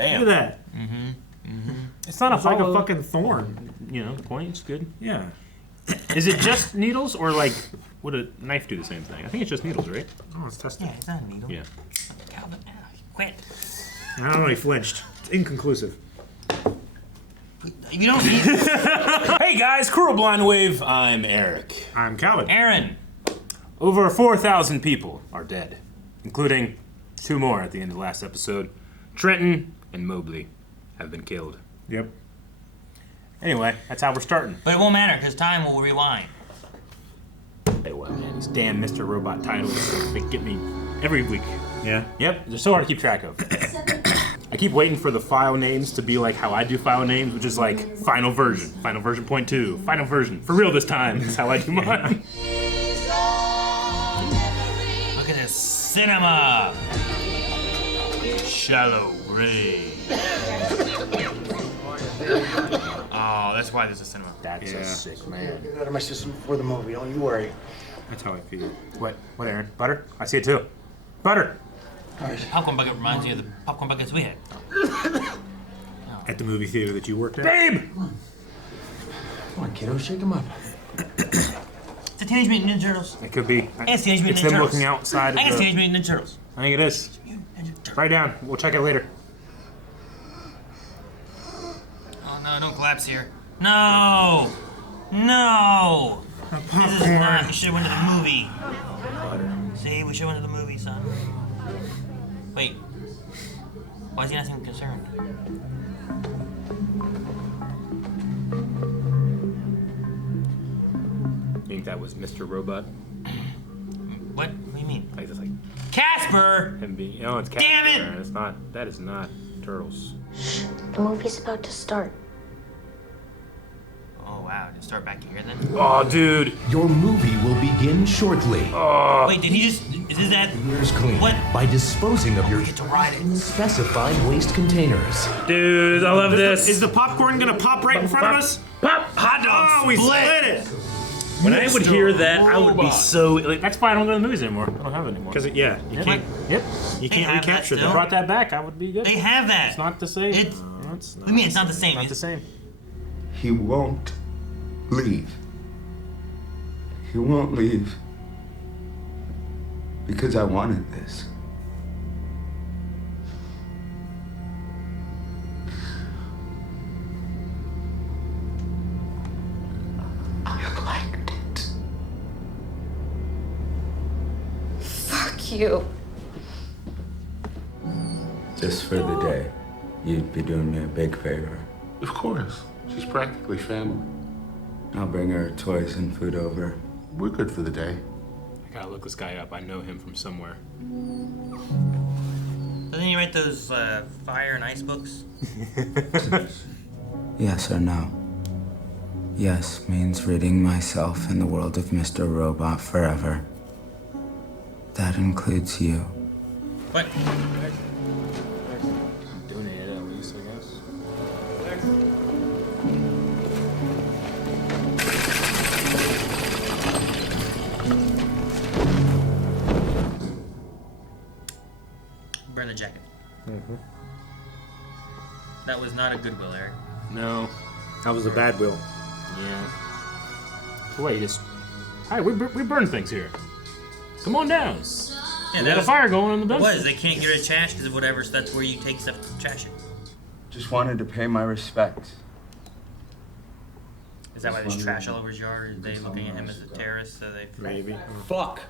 Bam. Look at that. It's not It's like a fucking thorn. You know, the point is good. Yeah. Is it just needles, or like would a knife do the same thing? I think it's just needles, right? Oh, it's testing. Yeah, it's not a needle. Yeah. Calvin, quit. I don't know, he flinched. It's inconclusive. You don't need Hey guys, Cruel Blind Wave. I'm Eric. I'm Calvin. Aaron. Over 4,000 people are dead, including 2 more at the end of the last episode. Trenton and Mobley have been killed. Yep. Anyway, that's how we're starting. But it won't matter, because time will rewind. Hey, what, man? These damn Mr. Robot titles, they get me every week. Yeah. Yep, they're so hard to keep track of. I keep waiting for the file names to be like how I do file names, which is like final version 0.2, final version. For real this time, is how I do mine. Look at this cinema. Shallow grave. Oh, that's why there's a cinema. That's a sick man. Get out of my system before the movie, don't you worry. That's how I feel. What, Aaron? Butter? I see it too. Butter! Popcorn bucket reminds me of the popcorn buckets we had. At the movie theater that you worked at? Babe! Come on, kiddo, shake him up. It's the Teenage Mutant Ninja Turtles. It could be. It's Teenage Mutant It's Ninja them Turtles. looking outside I think of it's the... Teenage Mutant Ninja Turtles. I think it is. Write down. We'll check it later. Oh no, don't collapse here. No! No! This is not, we should've went to the movie. See, we should've went to the movie, son. Wait. Why is he not seeming concerned? You think that was Mr. Robot? What? What do you mean? Like, just like Casper! him being... Oh, it's Casper. Damn it! Aaron. It's not... That is not Turtles. The movie's about to start. Oh wow, did it start back here then? Oh, dude. Your movie will begin shortly. Wait, did he just... Is that... Yours clean. What? By disposing of your Get to ride it. specified waste containers. Dude, I love this. Is the popcorn gonna pop right in front of us? Pop! Hot dog Oh, we split it! When I would hear that, I would be so... Like, that's why I don't go to the movies anymore. I don't have it anymore. Because, yeah, you can't, Yep. you They can't have that recapture still. If I that. brought that back, I would be good. They have that. It's not the same. It's... No, it's What not. do you mean it's not the same? Not the same. He won't leave. He won't leave. Because I wanted this. You liked it. Fuck you. Just for the day, you'd be doing me a big favor. Of course. She's practically family. I'll bring her toys and food over. We're good for the day. I gotta look this guy up. I know him from somewhere. Doesn't he write those fire and ice books? Yes or no? Yes means ridding myself in the world of Mr. Robot forever. That includes you. What? Donate it at least, I guess. Burn the jacket. That was not a goodwill, Eric. No. That was a bad will. Yeah. So wait, just... Hi, we burn things here. Come on down. Yeah, We got a fire going on the What bench. is? They can't get rid of trash because of whatever, so that's where you take stuff to trash it. Just wanted to pay my respects. Is that why there's trash all over his yard? Are they looking at him as a terrorist, so they... Maybe. Fuck.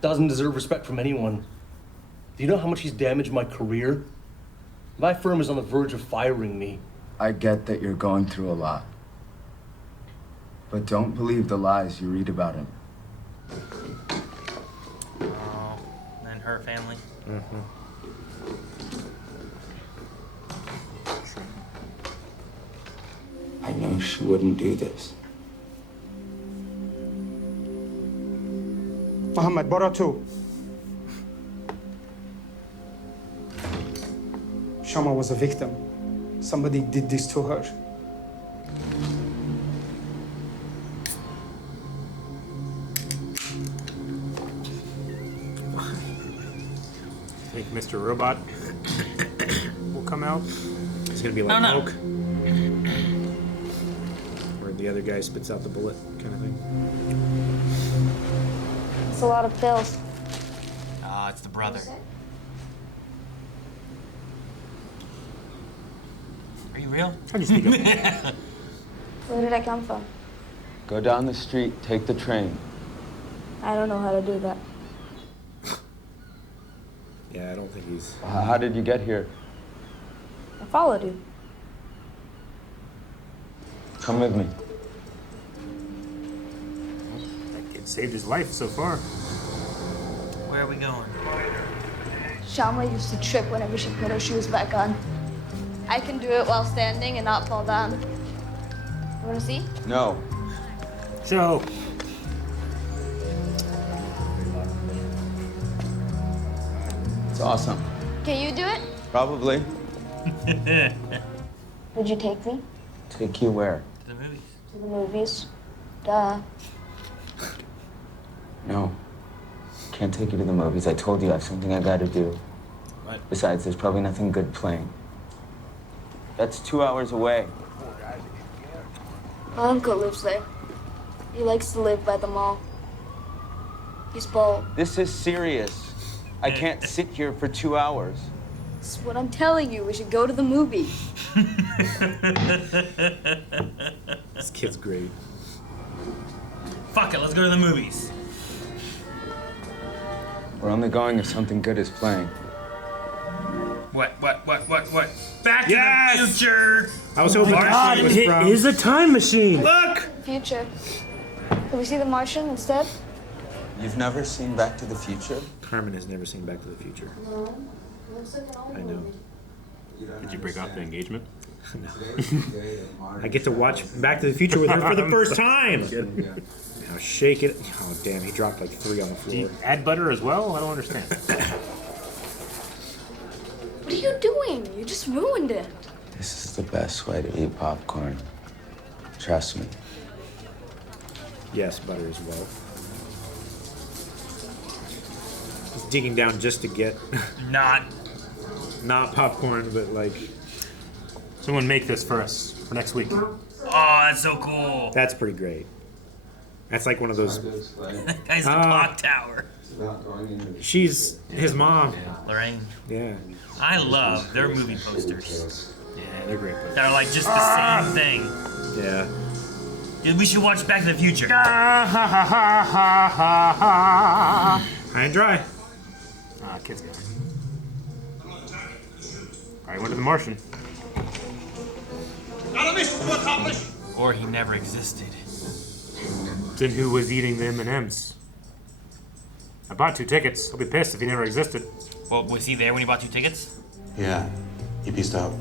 Doesn't deserve respect from anyone. Do you know how much he's damaged my career? My firm is on the verge of firing me. I get that you're going through a lot. But don't believe the lies you read about him. Oh, and her family. I know she wouldn't do this. Muhammad, Bora 2. Shama was a victim. Somebody did this to her. I think Mr. Robot will come out. It's gonna be like no. Moke. Where the other guy spits out the bullet kind of thing. It's a lot of pills. Ah, it's the brother. Are you real? How'd you speak up? Where did I come from? Go down the street, take the train. I don't know how to do that. Yeah, I don't think he's. How did you get here? I followed you. Come with me. That kid saved his life so far. Where are we going? Shamla used to trip whenever she put her shoes back on. I can do it while standing and not fall down. You wanna see? No. Show. It's awesome. Can you do it? Probably. Would you take me Take you where? To the movies. to the movies? Duh. No. Can't take you to the movies. I told you I have something I gotta do. What? Besides, there's probably nothing good playing. That's 2 hours away. My uncle lives there. He likes to live by the mall. He's bald. This is serious. I can't sit here for 2 hours. That's what I'm telling you. We should go to the movie. This kid's great. Fuck it, let's go to the movies. We're only going if something good is playing. What? Back to Yes! the future! I was hoping God, this was it from. is a time machine. Look! Future. Can we see The Martian instead? You've never seen Back to the Future? Carmen has never seen Back to the Future. I know. Did you break off the engagement? I get to watch Back to the Future with her for the first time. Now shake it. Oh damn, he dropped like 3 on the Do you floor. add butter as well? I don't understand. What are you doing? You just ruined it. This is the best way to eat popcorn. Trust me. Yes, butter as well. He's digging down just to get Not. not popcorn, but like Someone make this for us for next week. Oh, that's so cool. that's pretty great. That's like one of those. That guy's the clock tower. She's his mom. Lorraine. Yeah. I love their movie posters. Yeah, they're great. They're like just the same thing. Yeah. Dude, we should watch Back to the Future. High and dry. Kids go. Probably went to the Martian. Or he never existed. Then who was eating the M&Ms? I bought 2 tickets. I'll be pissed if he never existed. Well, was he there when you bought 2 tickets? Yeah, he pieced out.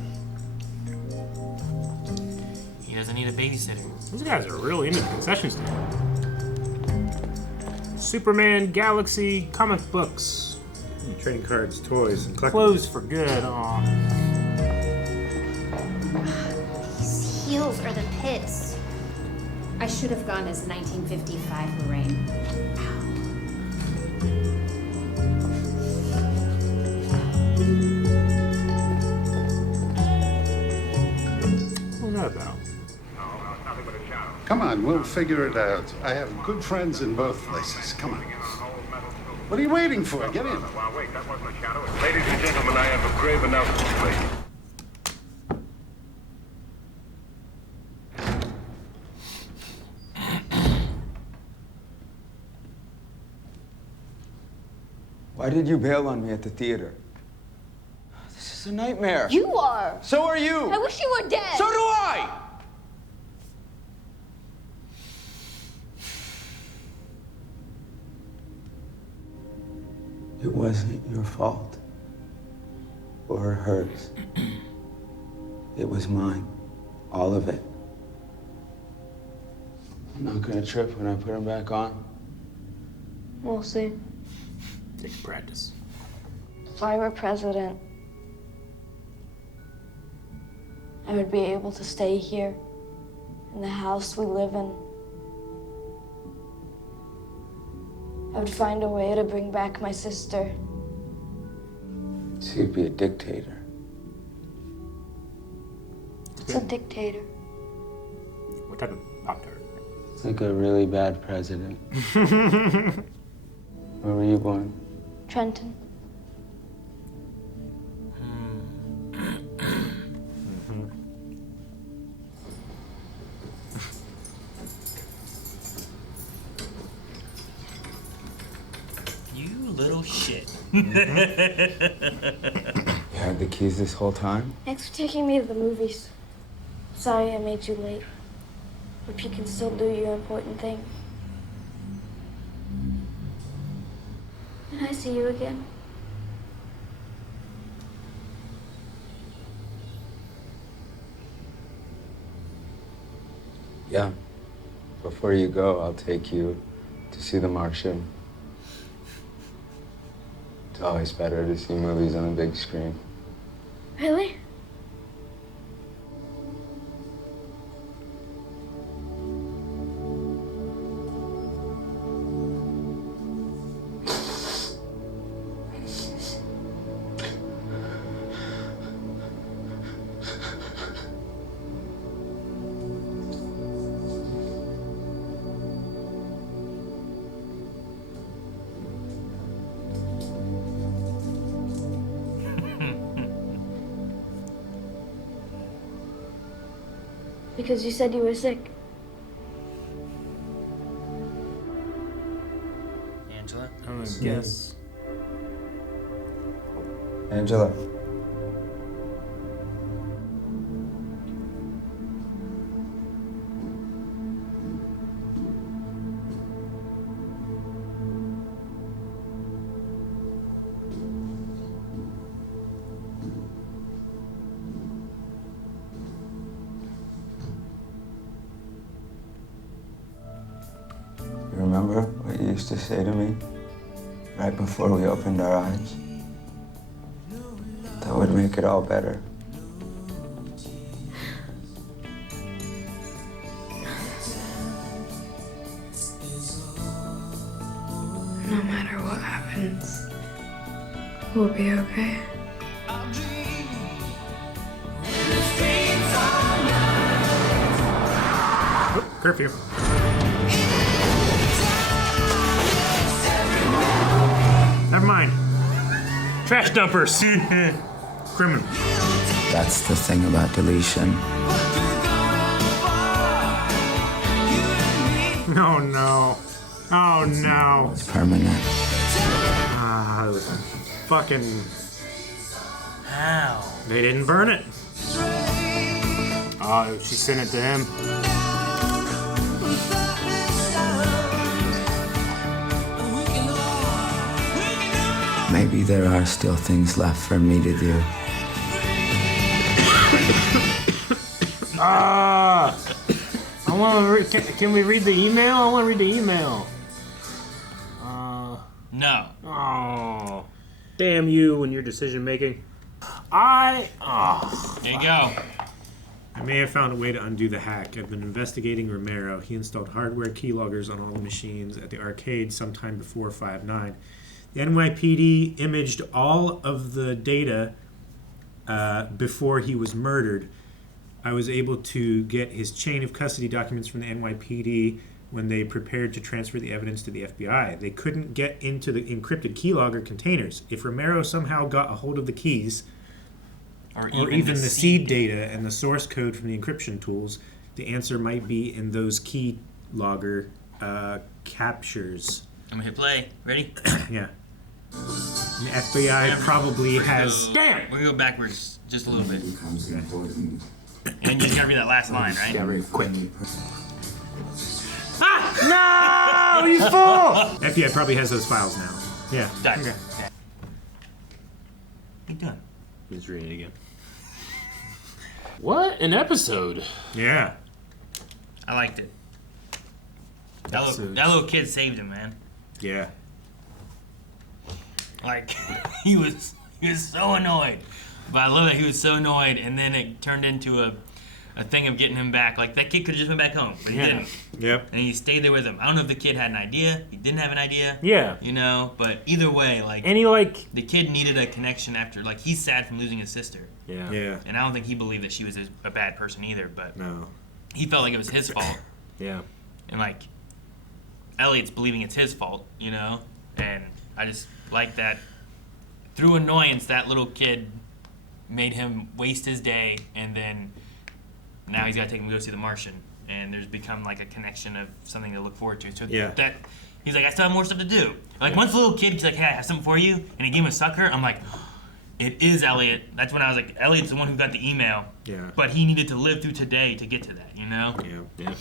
He doesn't need a babysitter. These guys are really into the concession stand. Superman Galaxy comic books. Trading cards, toys, and collectibles. Closed for good. Aw. These heels are the pits. I should have gone as 1955 Lorraine. What's that about? Come on, we'll figure it out. I have good friends in both places. Come on. What are you waiting for? Get in. Ladies and gentlemen, I have a grave announcement to make. Why did you bail on me at the theater? This is a nightmare. You are. So are you. I wish you were dead. So do I. It wasn't your fault. Or hers. It was mine. All of it. I'm not gonna trip when I put him back on. We'll see. Take practice. If I were president, I would be able to stay here in the house we live in. I would find a way to bring back my sister. So you'd be a dictator. It's a dictator. What type of Pop-Tart? It's like a really bad president. Where were you born? Trenton. You little shit. You had the keys this whole time? Thanks for taking me to the movies. Sorry I made you late. Hope you can still do your important thing. Can I see you again? Yeah. Before you go, I'll take you to see The Martian. It's always better to see movies on a big screen. Really? Because you said you were sick. Angela? I'm gonna guess. Angela. You remember what you used to say to me right before we opened our eyes? That would make it all better. No matter what happens, we'll be okay. Curfew. Never mind. Trash dumpers. Criminal. That's the thing about deletion. Oh no. Oh no. It's permanent. Ah, it was fucking. How? They didn't burn it. Oh, she sent it to him. Maybe there are still things left for me to do. Ah! I want to read. Can we read the email? I want to read the email. No. Oh. Damn you and your decision making. There you go. I may have found a way to undo the hack. I've been investigating Romero. He installed hardware keyloggers on all the machines at the arcade sometime before 5/9. The NYPD imaged all of the data before he was murdered. I was able to get his chain of custody documents from the NYPD when they prepared to transfer the evidence to the FBI. They couldn't get into the encrypted keylogger containers. If Romero somehow got a hold of the keys, or even the seed data and the source code from the encryption tools, the answer might be in those keylogger captures. I'm gonna hit play. Ready? Yeah. And the FBI probably has... Damn! We're gonna go backwards just a little bit. And you just gotta read that last line, right? Yeah, read quick. Ah! No! You fool! FBI probably has those files now. Yeah. Done. Okay. You're done. Let's read it again. What an episode! Yeah. I liked it. That little kid saved him, man. Yeah. Like he was so annoyed, but I love that he was so annoyed, and then it turned into a a thing of getting him back. Like, that kid could have just went back home, but he didn't. Yep. And he stayed there with him. I don't know if the kid had an idea. He didn't have an idea. Yeah. You know, but either way, like... And he, like... The kid needed a connection after... Like, he's sad from losing his sister. Yeah. Yeah. And I don't think he believed that she was a bad person either, but... No. He felt like it was his fault. Yeah. And, like, Elliot's believing it's his fault, you know? And I just like that. Through annoyance, that little kid made him waste his day, and then now he's got to take him to go see The Martian. And there's become, like, a connection of something to look forward to. So that he's like, I still have more stuff to do. Like, once the little kid, he's like, hey, I have something for you, and he gave him a sucker, I'm like, it is Elliot. That's when I was like, Elliot's the one who got the email. Yeah. But he needed to live through today to get to that, you know? Yeah.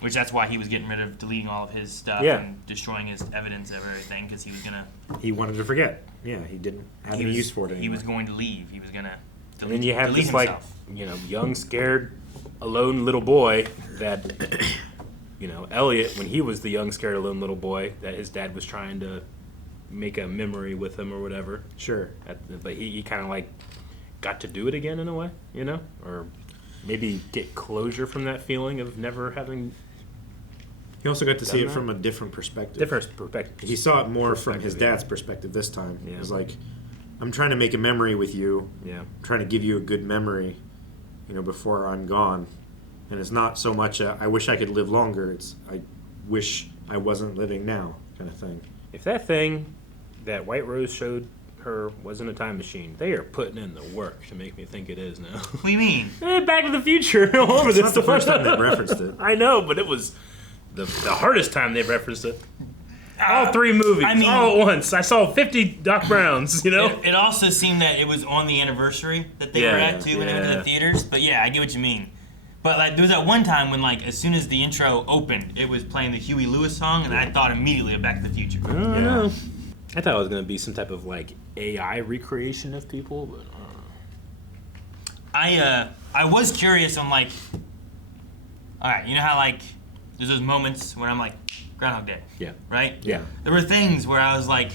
Which that's why he was getting rid of deleting all of his stuff and destroying his evidence of everything, because he was going to... He wanted to forget. Yeah, he didn't have any use for it anymore. He was going to leave. He was going to delete, and then you have this, himself. like, you know, young, scared, alone little boy that, you know, Elliot, when he was the young, scared, alone little boy, that his dad was trying to make a memory with him or whatever. Sure. But he kind of, like, got to do it again in a way, you know? Or maybe get closure from that feeling of never having... He also got to see it from a different perspective. Different perspective. He saw it more from his dad's perspective this time. Yeah. It was like, I'm trying to make a memory with you. Yeah. I'm trying to give you a good memory, you know, before I'm gone. And it's not so much I wish I could live longer. It's I wish I wasn't living now kind of thing. If that thing that White Rose showed her wasn't a time machine, they are putting in the work to make me think it is now. What do you mean? Back to the Future all over It's this not the first time they referenced it. I know, but it was the hardest time they referenced it. All three movies, all at once. I saw 50 Doc Browns, you know? It also seemed that it was on the anniversary that they were at, too, when they went to the theaters. But yeah, I get what you mean. But like, there was that one time when, like, as soon as the intro opened, it was playing the Huey Lewis song, and I thought immediately of Back to the Future. I don't know. I thought it was going to be some type of, like, AI recreation of people, but I was curious on, like, all right, you know how, like, there's those moments when I'm like, Groundhog Day. Yeah. Right? Yeah. There were things where I was like,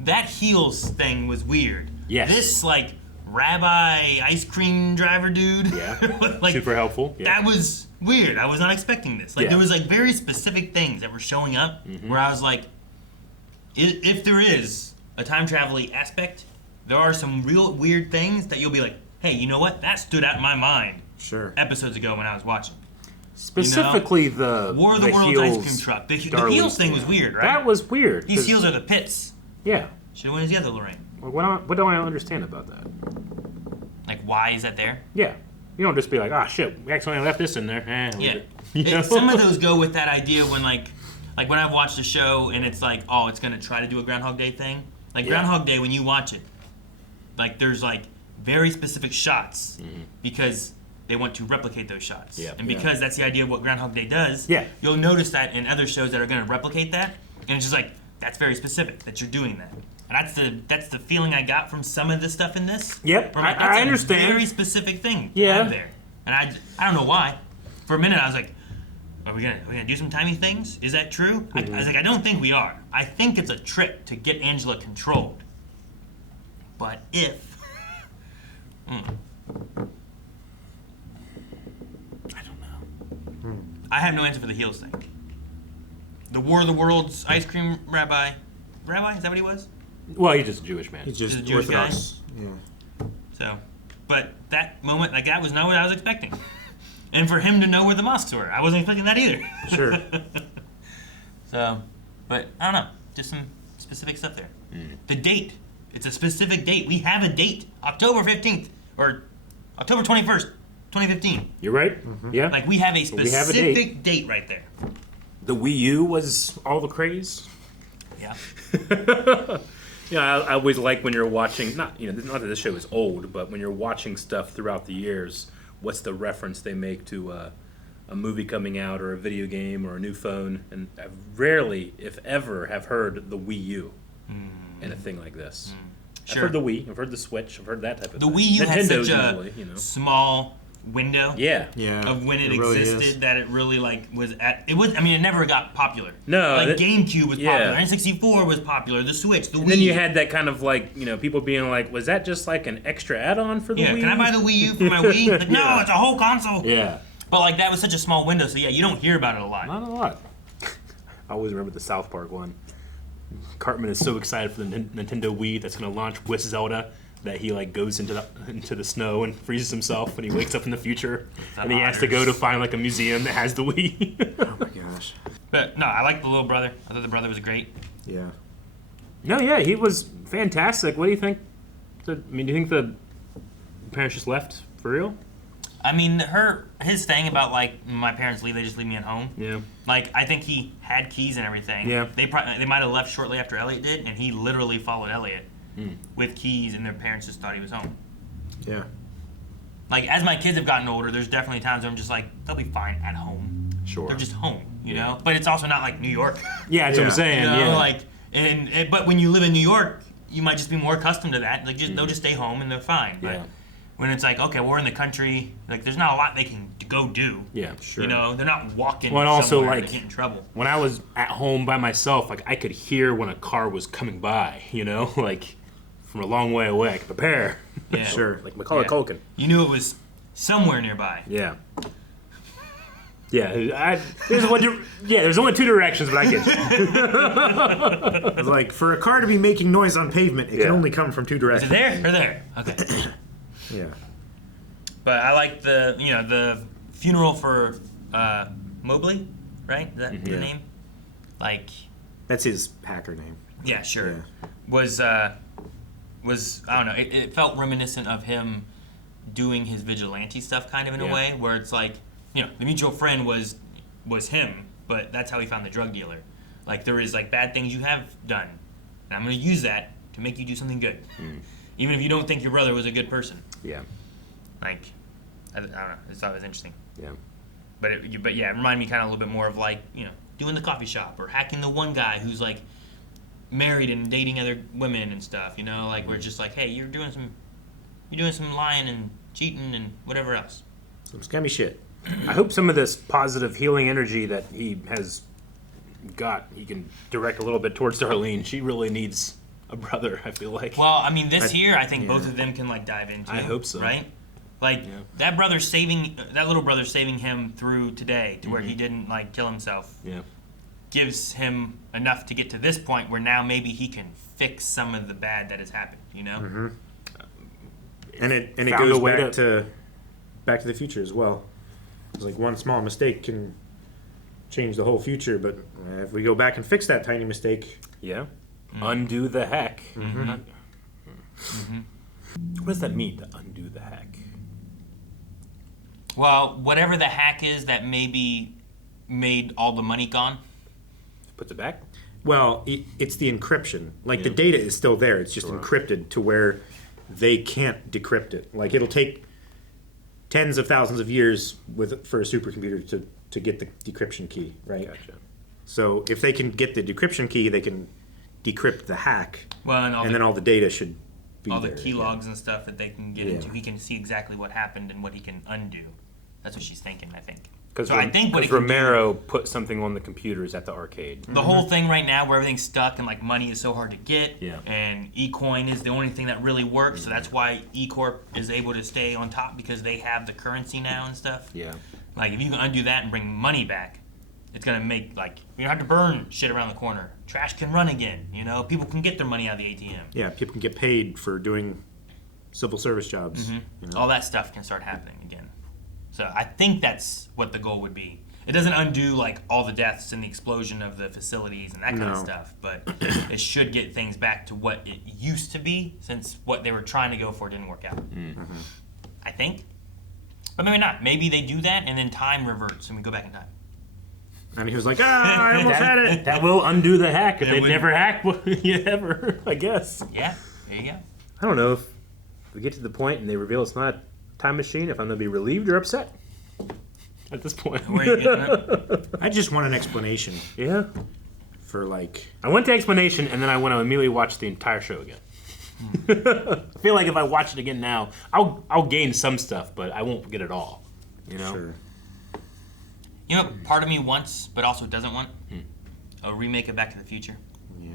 that heels thing was weird. Yes. This, like, rabbi ice cream driver dude. Yeah. Like, super helpful. Yeah. That was weird. I was not expecting this. Like, Yeah. there was, like, very specific things that were showing up where I was like, if there is a time travel aspect, there are some real weird things that you'll be like, hey, you know what? That stood out in my mind. Sure. Episodes ago when I was watching. Specifically, the War of the Worlds heels, ice cream truck. The Darlene, heels thing was weird, right? That was weird. These heels are the pits. Yeah. Should have went together, Lorraine. What do I understand about that? Like, why is that there? Yeah. You don't just be like, ah, shit, we accidentally left this in there. Yeah. You know? Some of those go with that idea when, like when I've watched a show and it's like, oh, it's going to try to do a Groundhog Day thing. Like, Groundhog Day, when you watch it, like, there's, like, very specific shots because they want to replicate those shots. Yeah. And because that's the idea of what Groundhog Day does, you'll notice that in other shows that are going to replicate that, and it's just like, that's very specific, that you're doing that. And that's the feeling I got from some of the stuff in this. Yep, Where I'm like, I that's understand. a very specific thing to have there. And I don't know why. For a minute, I was like, are we gonna do some timey things? Is that true? I was like, I don't think we are. I think it's a trick to get Angela controlled. But if... I don't know. I have no answer for the heels thing. The War of the Worlds ice cream rabbi. Rabbi? Is that what he was? Well, he's just a Jewish man. He's just a Jewish Orthodox. guy? Yeah. So, but that moment, like, that was not what I was expecting. And for him to know where the mosques were, I wasn't expecting that either. Sure. So, but I don't know. Just some specific stuff there. The date. It's a specific date. We have a date. October 15th. Or October 21st, 2015. You're right. Yeah. Like, we have a specific date right there. The Wii U was all the craze. Yeah. Yeah, I always like when you're watching, not that this show is old, but when you're watching stuff throughout the years, what's the reference they make to a movie coming out or a video game or a new phone? And I rarely, if ever, have heard the Wii U in a thing like this. Sure. I've heard the Wii, I've heard the Switch, I've heard that type of the thing. Wii U had Nintendo's such a usually, small window. Yeah. Of when it really existed, is. that it really like was at. It was. I mean, it never got popular. No, like GameCube was yeah. popular. N64 was popular. The Switch, the Wii. And then you had that kind of like, you know, people being like, was that just like an extra add-on for the Wii? Can I buy the Wii U for my Wii? Like, no, Yeah. it's a whole console. Yeah. But like that was such a small window, so yeah, you don't hear about it a lot. Not a lot. I always remember the South Park one. Cartman is so excited for the Nintendo Wii that's going to launch with Zelda that he like goes into the snow and freezes himself when he wakes up in the future, and he has to go to find like a museum that has the Wii. Oh my gosh. But no, I like the little brother. I thought the brother was great. Yeah. No, yeah, he was fantastic. What do you think? Do you think the parents just left for real? I mean, his thing about like my parents leave, they just leave me at home. Yeah. Like I think he had keys and everything. Yeah. They might have left shortly after Elliot did, and he literally followed Elliot with keys, and their parents just thought he was home. Yeah. Like as my kids have gotten older, there's definitely times where I'm just like, they'll be fine at home. Sure. They're just home, you know. But it's also not like New York. Yeah, that's what I'm saying. You know, Yeah. like but when you live in New York, you might just be more accustomed to that. Like they'll just stay home and they're fine. But Yeah. when it's like, okay, we're in the country, like there's not a lot they can go do. Yeah, sure. You know, they're not walking Well, and also, somewhere like, to get in trouble. When I was at home by myself, like I could hear when a car was coming by, you know, like from a long way away. I could prepare. Yeah. Sure. Like Macaulay Culkin. You knew it was somewhere nearby. Yeah. Yeah, there's only two directions, but I get you. It's like for a car to be making noise on pavement, it can only come from two Is directions. it there or there? Okay. Yeah. But I like the funeral for Mobley, right? Is that the name? Like, That's his hacker name. yeah, sure. Yeah. Was I don't know? It felt reminiscent of him doing his vigilante stuff, kind of in a Yeah. way, where it's like, you know, the mutual friend was him, but that's how he found the drug dealer. Like there is like bad things you have done, and I'm going to use that to make you do something good, even if you don't think your brother was a good person. Yeah. Like, I don't know. I just thought it was interesting. Yeah. But yeah, it reminded me kind of a little bit more of like, you know, doing the coffee shop or hacking the one guy who's like married and dating other women and stuff. You know, like we're just like, hey, you're doing some lying and cheating and whatever else. Some scummy shit. I hope some of this positive healing energy that he has got, he can direct a little bit towards Darlene. She really needs a brother, I feel like. Well, I mean, this here, I think both of them can like dive into. I hope so. Right? Like that little brother saving him through today to where he didn't like kill himself. Yeah. Gives him enough to get to this point where now maybe he can fix some of the bad that has happened. You know. Mm-hmm. And it Found goes a way back to the future as well. It's like one small mistake can change the whole future, but if we go back and fix that tiny mistake, Yeah. Undo the hack. Mm-hmm. What does that mean, to undo the hack? Well, whatever the hack is that maybe made all the money gone. Puts it back? well, it's the encryption. Like the data is still there. It's just encrypted to where they can't decrypt it. Like it'll take tens of thousands of years for a supercomputer to get the decryption key, right? Gotcha. So if they can get the decryption key, they can decrypt the hack. Well, and then all the data should be all there. the key logs and stuff that they can get Yeah. into. He can see exactly what happened and what he can undo. That's what she's thinking, I think. Because So I think what it can Romero put something on the computers at the arcade. The whole thing right now where everything's stuck and like money is so hard to get, Yeah. and eCoin is the only thing that really works, so that's why eCorp is able to stay on top because they have the currency now and stuff. Yeah. Like if you can undo that and bring money back, it's gonna make like you don't have to burn shit around the corner. Trash can run again, you know? People can get their money out of the ATM. Yeah, people can get paid for doing civil service jobs. Mhm. You know? All that stuff can start happening again. So I think that's what the goal would be. It doesn't undo like all the deaths and the explosion of the facilities and that kind of No. stuff, but it should get things back to what it used to be, since what they were trying to go for didn't work out. I think, but maybe not. Maybe they do that and then time reverts and we go back in time. And he was like, I almost had it. That will undo the hack if It they've would. never hacked ever, I guess. Yeah, there you go. I don't know if we get to the point and they reveal it's not a time machine, if I'm going to be relieved or upset at this point. Where are you getting at? I just want an explanation Yeah. for like. I went to explanation and then I went to immediately watch the entire show again. I feel like if I watch it again now, I'll gain some stuff, but I won't get it all. You know. Sure. You know what part of me wants, but also doesn't want? A remake of Back to the Future. Yeah.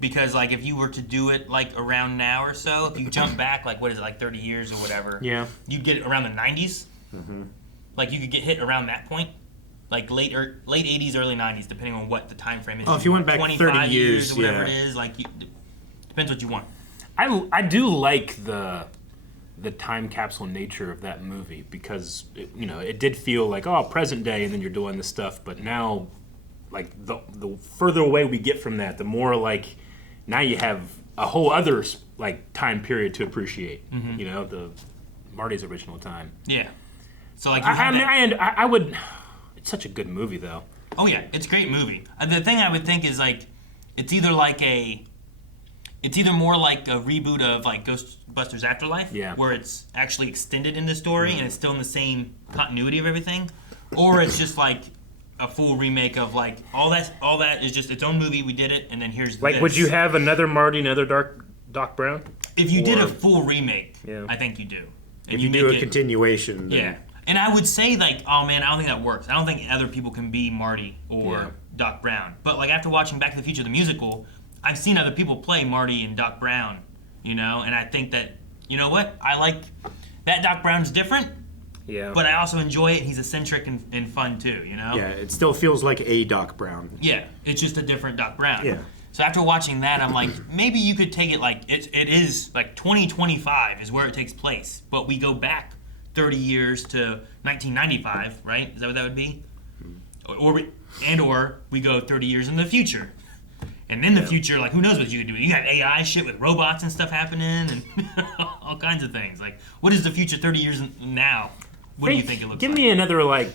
Because, like, if you were to do it, like, around now or so, if you jump back, like, what is it, like 30 years or whatever, Yeah. you'd get it around the 90s. Like, you could get hit around that point. Like, late 80s, early 90s, depending on what the time frame is. Oh, if you went back 25 30 years, or whatever yeah. it is, like, depends what you want. I do like the time capsule nature of that movie because it did feel like present day, and then you're doing this stuff, but now like the further away we get from that, the more like now you have a whole other like time period to appreciate. The Marty's original time. Yeah. So like I would. It's such a good movie though. Oh yeah, it's a great movie. The thing I would think is like it's either more like a reboot of like Ghostbusters Afterlife, where it's actually extended in the story and it's still in the same continuity of everything, or it's just like a full remake of like all that is just its own movie. We did it, and then here's like. This. Would you have another Marty, another Doc Brown? If you did a full remake, I think you do. If you do a continuation, then... yeah. And I would say like, oh man, I don't think that works. I don't think other people can be Marty or Doc Brown. But like after watching Back to the Future the musical, I've seen other people play Marty and Doc Brown, and I think that, you know what? I like that Doc Brown's different, but I also enjoy it. He's eccentric and fun too, Yeah, it still feels like a Doc Brown. Yeah, it's just a different Doc Brown. Yeah. So after watching that, I'm like, maybe you could take it like, it is like 2025 is where it takes place, but we go back 30 years to 1995, right? Is that what that would be? Or we go 30 years in the future. And in the future, like, who knows what you could do? You got AI shit with robots and stuff happening and all kinds of things. Like, what is the future 30 years now? What do you think it looks like? Give me another, like,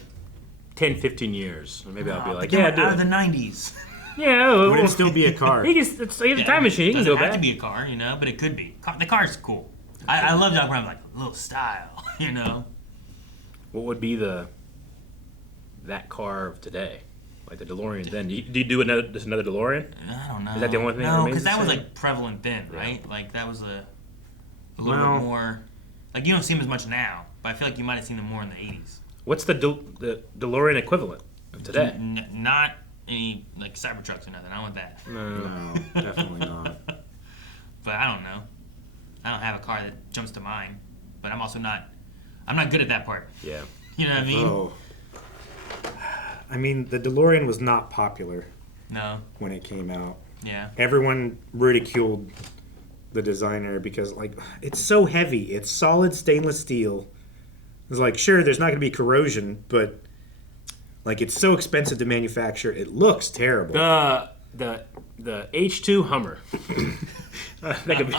10, 15 years. Or maybe I'll be like, out of the 90s. Yeah. Would it still be a car? It's a time machine. He can go back. It doesn't have to be a car, but it could be. The car's cool. I love Doc Brown, like, a little style, What would be that car of today? Like the DeLorean then? Do you do another DeLorean? I don't know. Is that the only thing that No, remains because that the was same? like prevalent then, right? Like that was a little bit more. Like you don't see them as much now, but I feel like you might have seen them more in the 80s. What's the DeLorean equivalent of today? Not any like Cybertrucks or nothing. I want that. No, definitely not. But I don't know. I don't have a car that jumps to mind, but I'm also not. I'm not good at that part. Yeah. You know what I mean? Oh. I mean, the DeLorean was not popular. No. When it came out. Yeah. Everyone ridiculed the designer because, like, it's so heavy. It's solid stainless steel. It's like, sure, there's not going to be corrosion, but, like, it's so expensive to manufacture. It looks terrible. The H2 Hummer. Fucking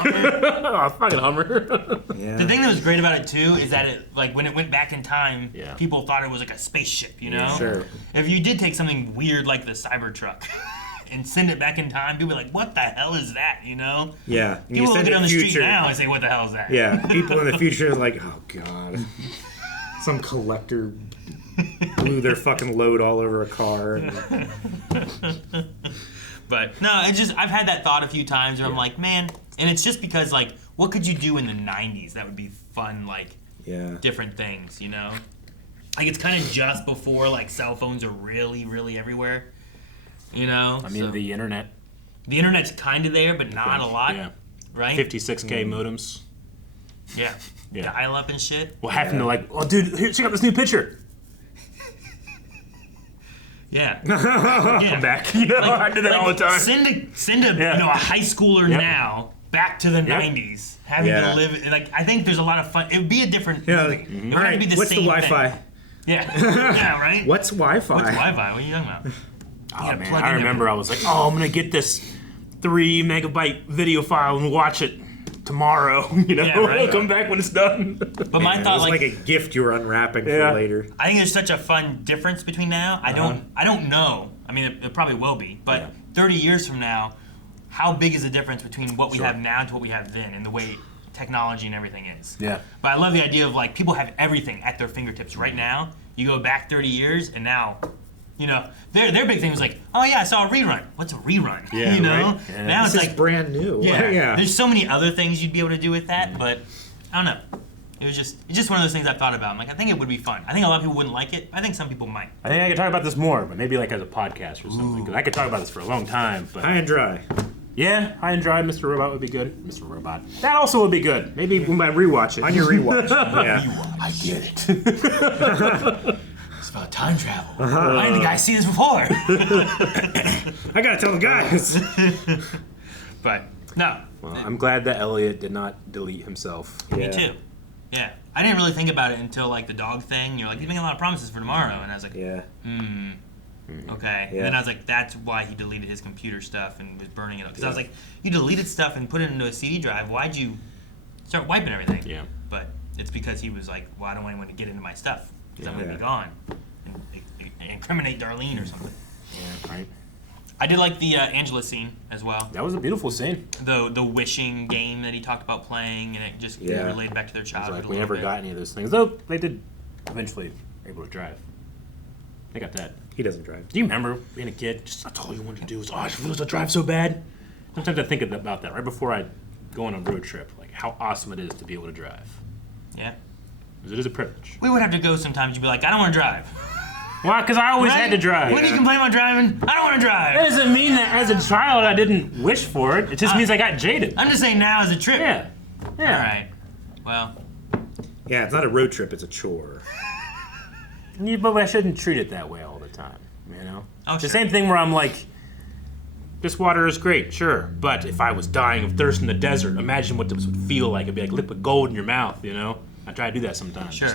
Hummer. Yeah. The thing that was great about it too is that it, like, when it went back in time, people thought it was like a spaceship. Yeah, sure. If you did take something weird like the Cybertruck and send it back in time, people would be like, "What the hell is that?" Yeah. People look it on the street now and say, "What the hell is that?" Yeah. People in the future are like, "Oh God." Some collector blew their fucking load all over a car. But no, it's just I've had that thought a few times where I'm like, man, and it's just because like, what could you do in the '90s that would be fun, like, different things, Like it's kind of just before like cell phones are really, really everywhere, I mean, the internet. The internet's kind of there, but not a lot, right? 56K modems. Yeah. Dial up and shit. What happened to like, oh dude, here, check out this new picture. Yeah. Come back. I do that all the time. Send a a high schooler now back to the 90s, having to live like I think there's a lot of fun. It would be a different. Yeah. Like, it would all have right. to be the What's the same Wi-Fi? thing. Yeah. Right. What's Wi-Fi? What's Wi-Fi? What are you talking about? Oh man, I remember I was like, I'm gonna get this 3 megabyte video file and watch it tomorrow. Come back when it's done. But my thought, like a gift you were unwrapping for later. I think there's such a fun difference between now. I don't know. I mean, it probably will be. But 30 years from now, how big is the difference between what we have now to what we have then, and the way technology and everything is? Yeah. But I love the idea of like people have everything at their fingertips right now. You go back 30 years, and now You know, their big thing was like, oh yeah, I saw a rerun. What's a rerun? Yeah, you know? right? Yeah. Now it's This is like brand new. Yeah. There's so many other things you'd be able to do with that, but I don't know. It's just one of those things I've thought about. I'm like, I think it would be fun. I think a lot of people wouldn't like it. I think some people might. I think I could talk about this more, but maybe like as a podcast or something. Because I could talk about this for a long time. But High and dry. yeah, High and Dry, Mr. Robot would be good. Mr. Robot. That also would be good. Maybe we might rewatch it. On your rewatch. Yeah. I get it. It's about time travel. Why didn't the guy see this before? I gotta tell the guys. But no. Well, I'm glad that Elliot did not delete himself. Me too. Yeah. I didn't really think about it until like the dog thing. You're like, he's making a lot of promises for tomorrow, and I was like, Yeah. Okay. Yeah. And then I was like, that's why he deleted his computer stuff and was burning it up. Because I was like, you deleted stuff and put it into a CD drive. Why'd you start wiping everything? Yeah. But it's because he was like, well, I don't want anyone to get into my stuff because I'm going to Yeah. be gone and incriminate Darlene or something. Yeah, right. I did like the Angela scene as well. That was a beautiful scene. The wishing game that he talked about playing, and it just related back to their It was childhood like a we little never bit. got any of those things. Though they did eventually able to drive. They got that. He doesn't drive. Do you remember being a kid? Just that's all you wanted to do was, oh, I just wanted to drive so bad. Sometimes I think about that right before I go on a road trip, like how awesome it is to be able to drive. Yeah. Because it is a privilege. We would have to go sometimes. You'd be like, I don't want to drive. Why? Because I always Right? had to drive. When you complain about driving, I don't want to drive. That doesn't mean that as a child I didn't wish for it. It just means I got jaded. I'm just saying now as a trip. Yeah. Yeah. All right. Well, Yeah, it's not a road trip, it's a chore. Yeah, but I shouldn't treat it that way all the time, you know? Oh, the sure. same thing where I'm like, this water is great, sure, but if I was dying of thirst in the desert, imagine what this would feel like. It'd be like liquid gold in your mouth, you know? I try to do that sometimes. Sure.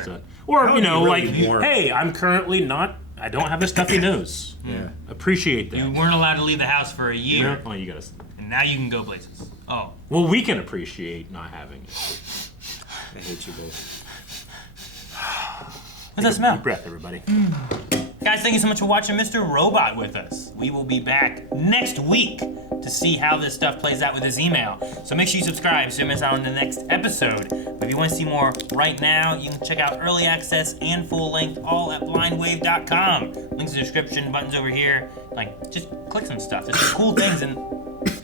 Or, That you would know, be like, really warm. hey, I'm currently not, I don't have a stuffy nose. Yeah. Appreciate that. you weren't allowed to leave the house for a You year, know? Oh, you gotta. and now you can go places. Oh. Well, we can appreciate not having it. I hate you both. What's that smell? Deep breath, everybody. Guys, thank you so much for watching Mr. Robot with us. We will be back next week to see how this stuff plays out with his email. So make sure you subscribe so you don't miss out on the next episode. But if you want to see more right now, you can check out early access and full length all at blindwave.com. Links in the description, buttons over here. Like, just click some stuff. There's some cool things in